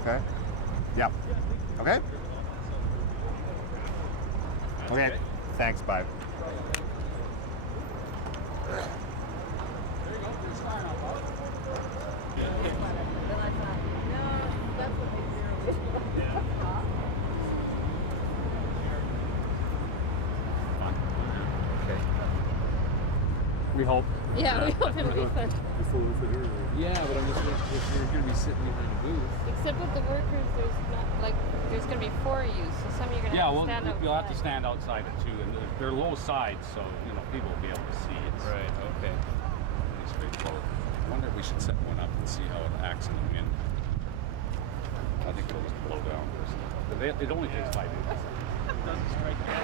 Okay. Yeah. Okay. Okay. Thanks. Bye. We hope. Yeah, we hope it'll be fun. Yeah, but I'm just if you're going to be sitting behind a booth. Except with the workers, there's going to be 4 of you, so some of you are going to have to stand outside. You'll have to stand outside it too, and they're low sides, so people will be able to see it. Right. Okay. Pretty straightforward. I wonder if we should set one up and see how it acts in the wind. I think it'll just blow down. It only takes 5 minutes. It doesn't strike me.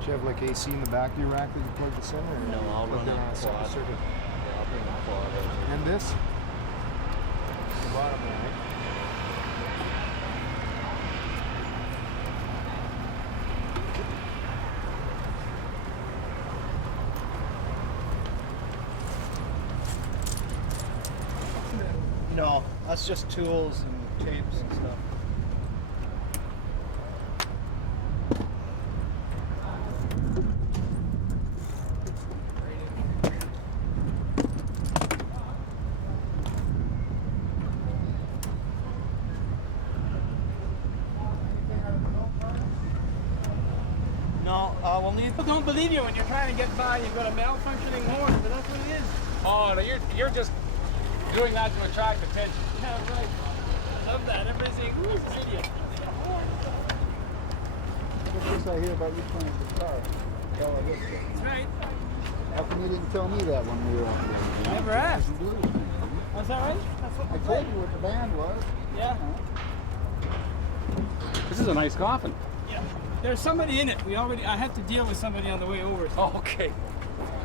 Do you have like AC in the back of your rack that you plug this in? Or No, I'll run it a quad. circuit? Yeah, I'll bring a quad over. And this? The bottom one, right? No, that's just tools and tapes and stuff. No, well, people don't believe you when you're trying to get by. You've got a malfunctioning horn, but that's what it is. Oh, no, you're just doing that to attract attention. Yeah, right. I love that. Everybody's saying, who's this idiot? What's this I hear about you playing guitar? Oh, I guess so. That's right. How come you didn't tell me that when we were on the Never asked. blues thing? Was that right? That's what I told you what the band was. Yeah. This is a nice coffin. Yeah. There's somebody in it. I had to deal with somebody on the way over. So. Oh, okay.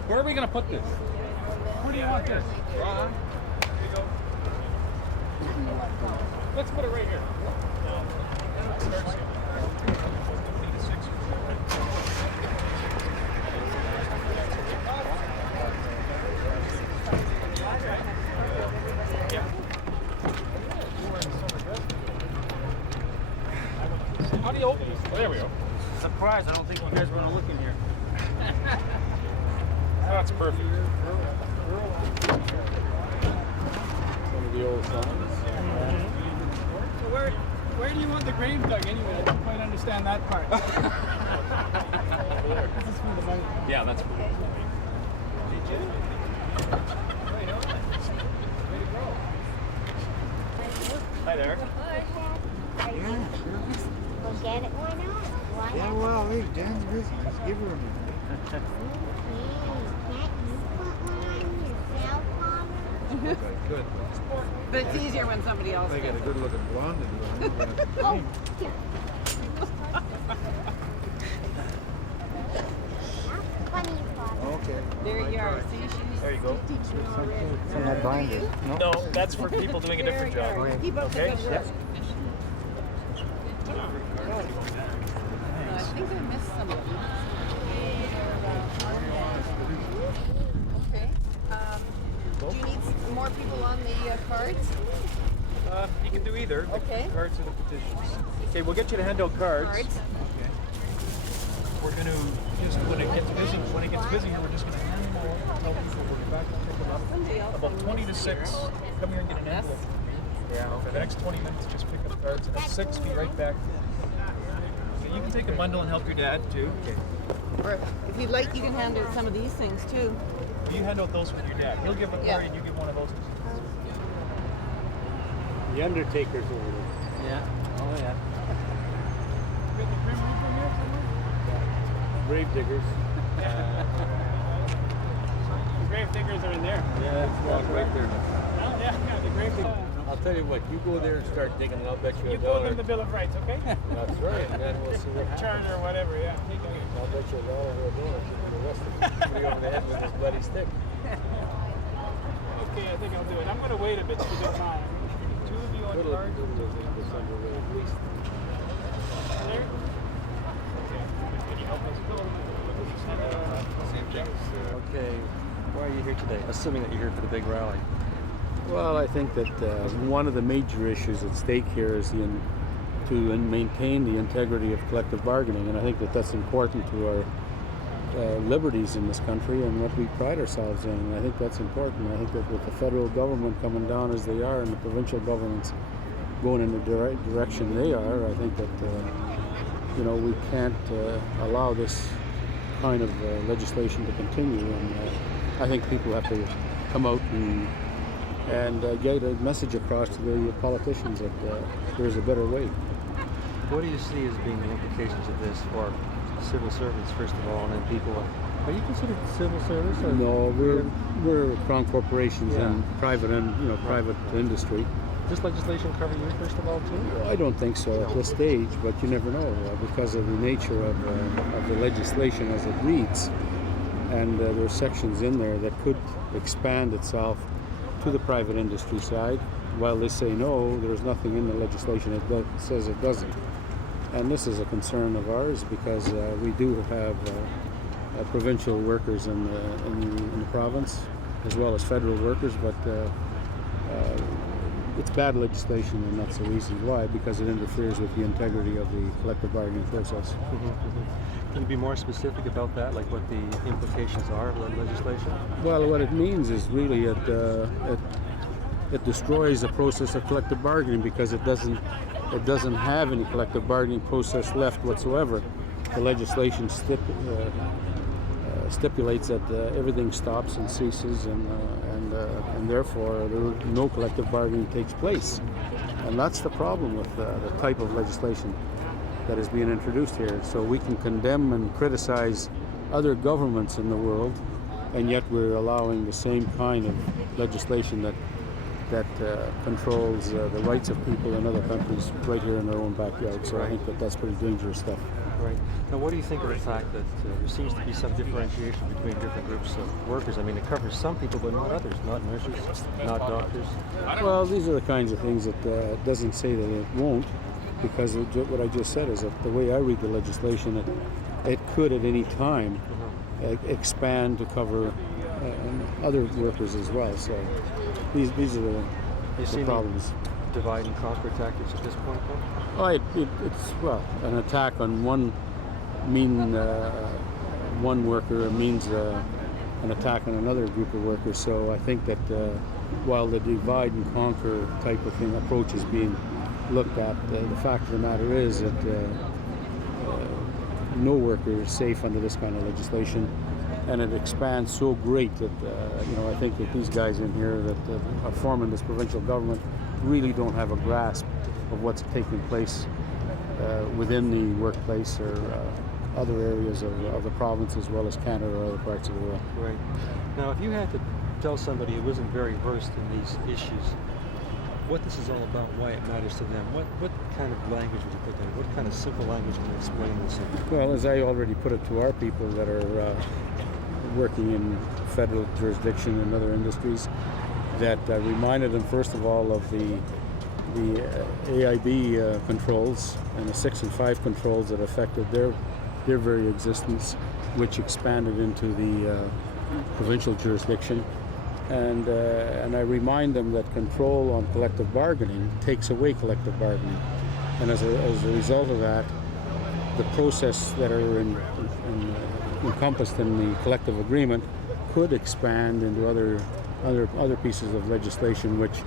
Where are we going to put this? Where do you want this? Ron? There you go. Let's put it right here. How do you open this? Oh, there we go. Surprise! I don't think you guys want to look in here. That's perfect. Some of the old songs. So where do you want the grave dug anyway? I don't quite understand that part. This is for the money. Yeah, that's Hi there. Go get it. Why not? Why Yeah, not? well, hey, Dan's business. Give her a minute. Can't you put one on yourself, Connor? Okay, good. But it's easier when somebody else They got a does it. good looking blonde in there. Oh, here. Funny, Father. Okay. There you are. See, she's There you go. teaching you already. I'm not buying it. No, that's for people doing a There different you job. are. Keep up the Okay? good work. I think I missed somebody. Okay. Do you need more people on the cards? You can do either. Okay. The cards or the petitions. Okay, we'll get you to hand out cards. Cards. going to just when it gets busy, we're just going to hand them all. Tell people we'll get back and pick them up. About 20 to 6. Come here and get an envelope. Yeah. For the next 20 minutes, just pick up cards, and at 6, be right back. Okay, you can take a bundle and help your dad too. Okay. Or if you'd like, you can hand out some of these things too. You hand out those with your dad. He'll give a card and you give one of those. The Undertaker's over there. Yeah. Oh yeah. Grave diggers. The grave diggers are in there. Yeah, it's one right there. Oh yeah, the grave diggers. I'll tell you what, you go there and start digging, and I'll bet you You $1. quote them the Bill of Rights, okay? That's right, and then we'll see what happens. Charter or whatever, yeah. Take it. I'll bet you $1 or $1 you'll be arrested. Put you over the head with this bloody stick. Okay, I think I'll do it. I'm going to wait a bit if you don't mind. Two of you on Good card. looking those English underway. There? Okay. Can you help us? Same thing. Okay, why are you here today? Assuming that you're here for the big rally. Well, I think that one of the major issues at stake here is to maintain the integrity of collective bargaining, and I think that that's important to our liberties in this country and what we pride ourselves in. And I think that's important. I think that with the federal government coming down as they are and the provincial governments going in the direction they are, I think that we can't allow this kind of legislation to continue. And I think people have to come out and get a message across to the politicians that there's a better way. What do you see as being the implications of this for civil servants, first of all, and then people? Are you considered civil service? Or No, we're crown corporations and private industry. Does legislation cover you, first of all, too? I don't think so at this stage, but you never know because of the nature of the legislation as it reads. And there are sections in there that could expand itself to the private industry side. While they say no, there's nothing in the legislation that says it doesn't. And this is a concern of ours because we do have provincial workers in the province as well as federal workers, but it's bad legislation, and that's the reason why, because it interferes with the integrity of the collective bargaining process. Can you be more specific about that, like what the implications are of that legislation? Well, what it means is really it destroys the process of collective bargaining because it doesn't have any collective bargaining process left whatsoever. The legislation stipulates that everything stops and ceases, and therefore no collective bargaining takes place. And that's the problem with the type of legislation that is being introduced here. So we can condemn and criticize other governments in the world, and yet we're allowing the same kind of legislation that controls the rights of people in other countries right here in their own backyard. So I think that's pretty dangerous stuff. Right. Now, what do you think of the fact that there seems to be some differentiation between different groups of workers? I mean, it covers some people, but not others, not nurses, not doctors. Well, these are the kinds of things that doesn't say that it won't, because what I just said is that the way I read the legislation, it could at any time expand to cover other workers as well. So these are the problems. Divide and conquer tactics at this point, though? Oh, it's an attack on one worker means an attack on another group of workers. So I think that while the divide and conquer type of approach is being looked at, the fact of the matter is that no worker is safe under this kind of legislation, and it expands so great that I think that these guys in here that are forming this provincial government really don't have a grasp of what's taking place within the workplace or other areas of the province as well as Canada or other parts of the world. Right. Now, if you had to tell somebody who wasn't very versed in these issues what this is all about, why it matters to them, what kind of language would you put there? What kind of simple language can you explain this in? Well, as I already put it to our people that are working in federal jurisdiction and other industries, that reminded them first of all of the AIB controls and the 6 and 5 controls that affected their very existence, which expanded into the provincial jurisdiction. And I remind them that control on collective bargaining takes away collective bargaining. And as a result of that, the process that are encompassed in the collective agreement could expand into other pieces of legislation, which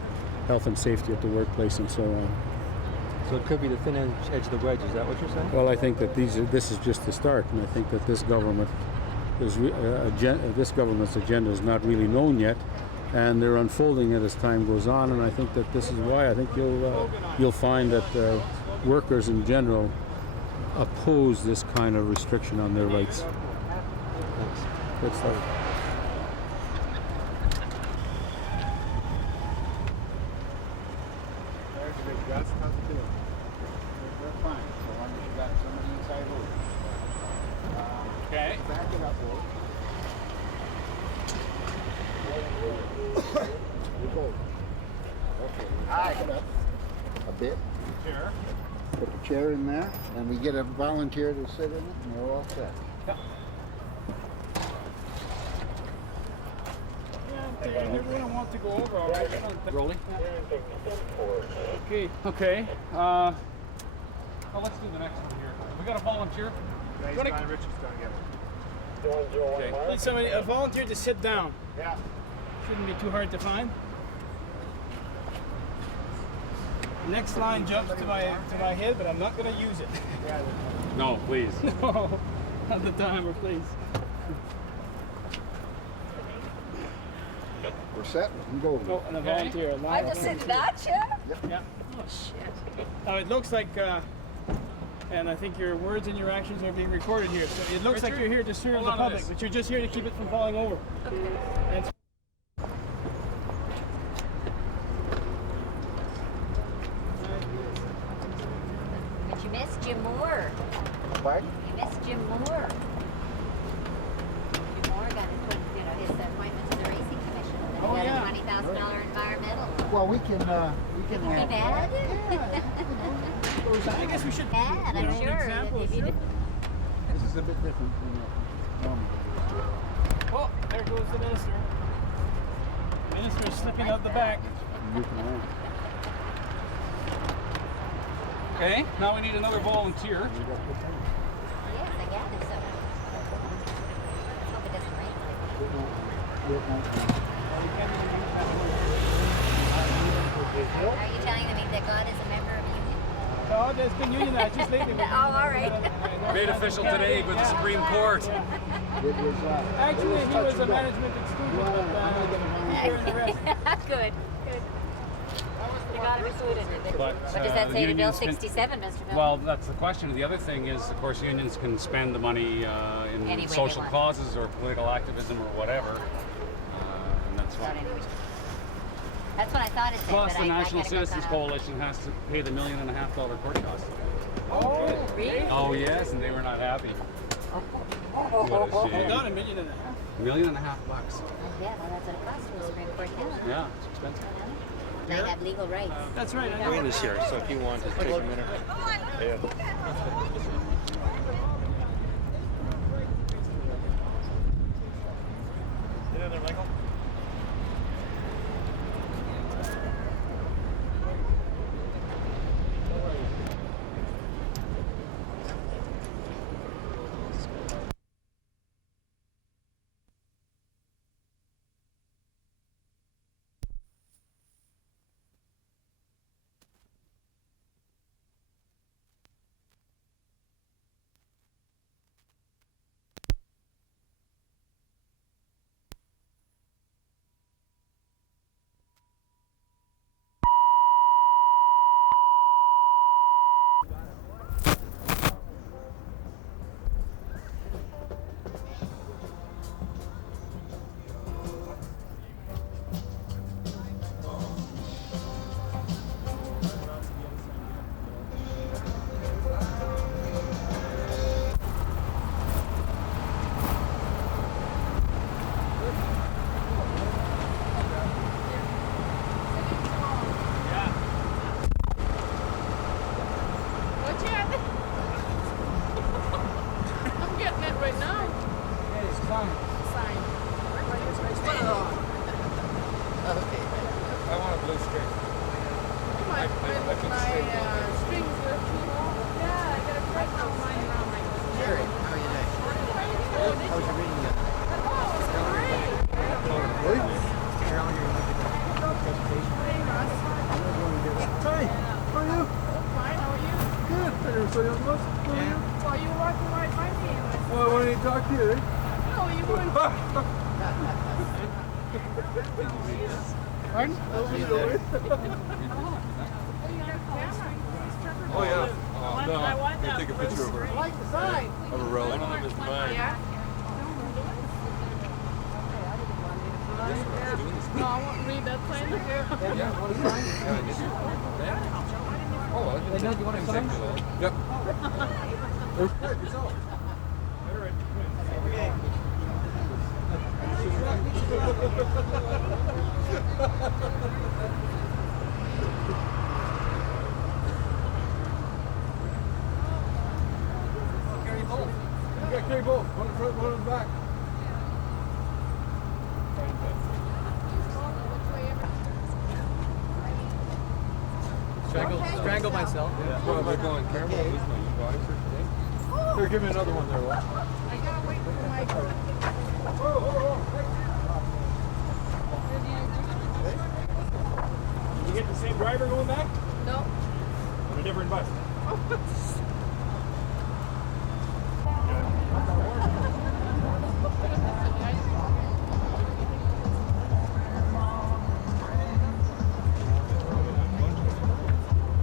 health and safety at the workplace and so on. So it could be the thin edge of the wedge. Is that what you're saying? Well, I think that this is just the start, and I think that this government's agenda is not really known yet, and they're unfolding it as time goes on. And I think that this is why I think you'll find that workers in general oppose this kind of restriction on their rights. Good stuff. Okay. Back it up, Will. You go. Okay. Back it up a bit. Chair. Put the chair in there, and we get a volunteer to sit in it, and we're all set. You're going to want to go over all right. Rolling. Okay. Well, let's do the next one here. We got a volunteer. Need somebody, a volunteer to sit down. Yeah. Shouldn't be too hard to find. The next line jumps to my head, but I'm not going to use it. No, please. No, not the timer, please. We're set. We can go. Oh, and a volunteer. I just sit in that chair? Yeah. Oh, shit. Now it looks like, and I think your words and your actions are being recorded here. So it looks like you're here to serve the public, but you're just here to keep it from falling over. Okay. And But you missed Jim Moore. Pardon? You missed Jim Moore. Jim Moore got his appointment to the racing commission. And then he got a $20,000 environmental. Well, we can. Be bad? I guess we should. Bad, I'm sure. Example, If you sure. did- This is a bit different than normal. Oh, there goes the minister. The minister is slipping out the back. Okay. Now we need another volunteer. Yes, I gathered so. Let's hope it doesn't rain Are you telling me that God is a member of union? No, there's been unionized just lately. Oh, all right. Made official today with the Supreme Court. Actually, he was a management exclusion, but you're in the rest. Good. You got him included. But, What does that say to Bill unions can- 67, Mr. Bill? Well, that's the question. The other thing is, of course, unions can spend the money Any way in they social want. causes or political activism or whatever. And that's Not what. anyway. That's what I thought it said. Plus, but the I National gotta go Citizens kinda- Coalition has to pay the $1.5 million court costs. Oh, Really? Oh yes, and they were not happy. What a you shame. got $1.5 million. $1.5 million. Yeah, well, that's what it costs for a Supreme Court case. Yeah, it's expensive. They have legal rights. That's right. I know. Wayne is here, so if you want to take a minute. My strings are too long. Yeah, I gotta break my mind around How's your meeting yet? Hi, how are you? Fine, how are you? Good. I never saw you on the bus. How are you? Well, you were walking right by me. Well, I wanted to talk to you, eh? No, you weren't. Pardon? Oh yeah. No, I'm gonna take a picture of her. I like the sign. Of a relic. One of them is mine. Yeah? No, I won't read that sign. Yeah, want to sign? Yeah, I just oh, well, I can you want to sign? Yep. It's good. It's all. Carry both. You got to carry both. One in front, one in the back. Strangle myself. Well, if I go on camera, I'll lose my e-body for today. Here, give me another one there, Will. I gotta wait for my. You get the same driver going back? No. On a different bus?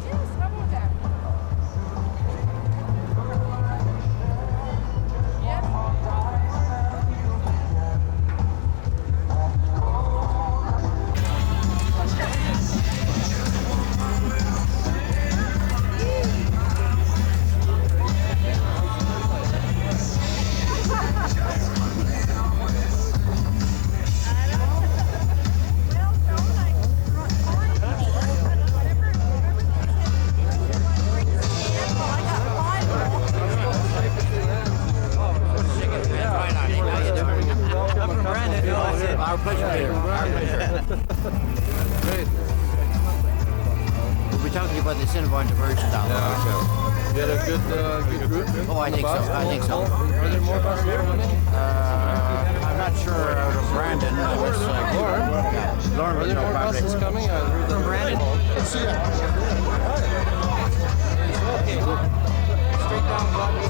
Yes, how about that? Our pleasure, Peter. Our pleasure. Great. We'll be talking about the Cinnabon diversion down there. Yeah, okay. You had a good route? Oh, I think so. I think so. Are there more buses here? I'm not sure out of Brandon. It's like Lauren? Yeah. Lauren Are would there know more probably. buses coming? From Brandon? See ya. Straight down Broadway.